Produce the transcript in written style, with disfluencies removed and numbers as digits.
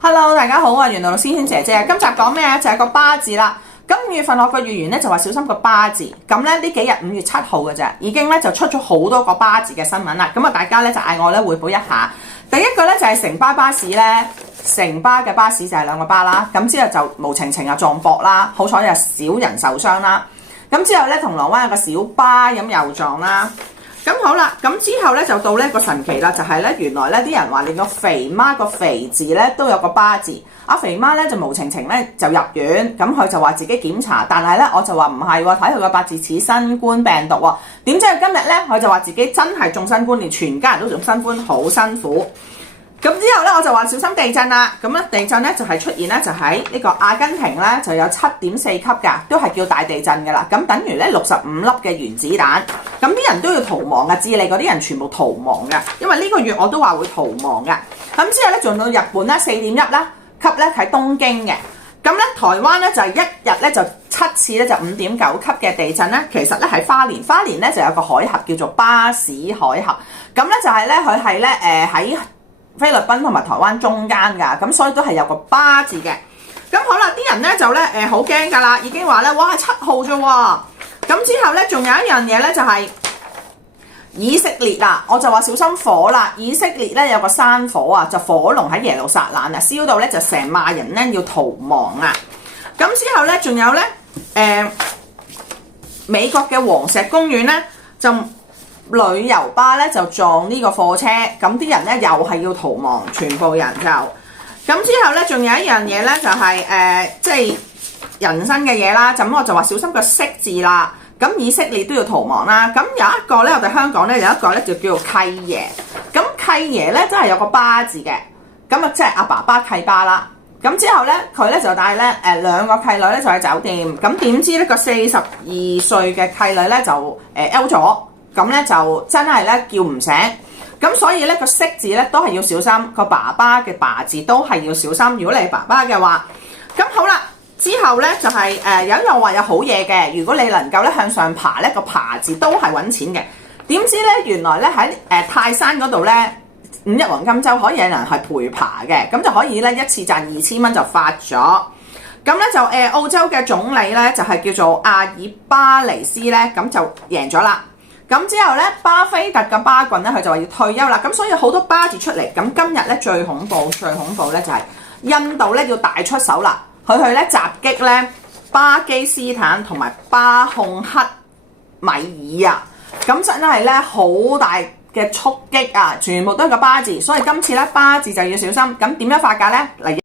Hello， 大家好啊！原來律師圈姐姐，今集講咩啊？就係個巴字啦。咁5月份我個月圓咧就話小心個巴字。咁咧呢幾日5月7號嘅啫，已經咧就出咗好多個巴字嘅新聞啦。咁啊，大家咧就嗌我咧匯報一下。第一個咧就係城巴巴士咧，城巴嘅巴士就係2個巴啦。咁之後就無情情啊撞壆啦，好彩有少人受傷啦。咁之後咧銅鑼灣有個小巴咁又撞啦。咁好啦，咁之後咧就到呢個神奇啦，就係咧原來咧啲人話連個肥媽個肥字咧都有個巴字。阿肥媽咧就無情情咧就入院，咁佢就話自己檢查，但係咧我就話唔係喎，睇佢個八字似新冠病毒喎。點知佢今日咧佢就話自己真係中新冠，連全家人都中新冠，好辛苦。咁之後咧我就話小心地震啦。咁咧地震咧就係出現咧就喺呢個阿根廷咧就有7.4級㗎，都係叫大地震㗎啦。咁等於咧65粒嘅原子彈。咁啲人都要逃亡㗎，智利嗰啲人全部逃亡㗎，因為呢個月我都話會逃亡㗎。咁之後咧仲到日本咧4.1啦級咧喺東京嘅。咁咧台灣咧就係一日咧就7次咧就5.9級嘅地震咧，其實咧喺花蓮，花蓮咧就有個海峽叫做巴士海峽。咁咧就係咧佢係咧喺菲律賓同埋台灣中間㗎，咁所以都係有個巴字嘅。咁好啦，啲人咧就咧好驚㗎啦，已經話咧哇7號啫喎。咁之後咧仲有一樣嘢咧就係以色列啦，我就話小心火啦。以色列咧有個山火啊，就火龍喺耶路撒冷啊，燒到咧就成萬人咧要逃亡啊。咁之後咧仲有咧美國嘅黃石公園咧就旅遊巴咧就撞呢個貨車，咁啲人咧又係要逃亡，全部人就咁。之後咧仲有一樣嘢咧就係即係人生嘅嘢啦，咁我就話小心個色字啦。咁以色列都要逃亡啦。咁有一個咧，我哋香港咧有一個咧就叫做契爺。咁契爺咧真係有個巴字嘅，咁啊即係阿爸爸契巴啦。咁之後咧佢咧就帶咧2個契女咧就去酒店，咁點知呢個42歲嘅契女咧就out咗，咁咧就真係咧叫唔醒。咁所以咧個色字咧都係要小心，個爸爸嘅爸字都係要小心。如果你係爸爸嘅話，咁好啦。之後咧就係有一樣話有好嘢嘅，如果你能夠咧向上爬咧，個爬字都係揾錢嘅。點知咧原來咧喺泰山嗰度咧5一黃金周可以有人係陪爬嘅，咁就可以咧一次賺2000蚊就發咗。咁咧就澳洲嘅總理咧就係叫做阿爾巴尼斯咧，咁就贏咗啦。咁之後咧巴菲特嘅巴郡咧佢就話要退休啦，咁所以好多巴字出嚟。咁今日咧最恐怖咧就係印度咧要大出手啦。佢去咧襲擊咧巴基斯坦同埋巴控克米爾啊，咁真係咧好大嘅衝擊啊！全部都係個巴字，所以今次咧巴字就要小心。咁點樣發價咧？嚟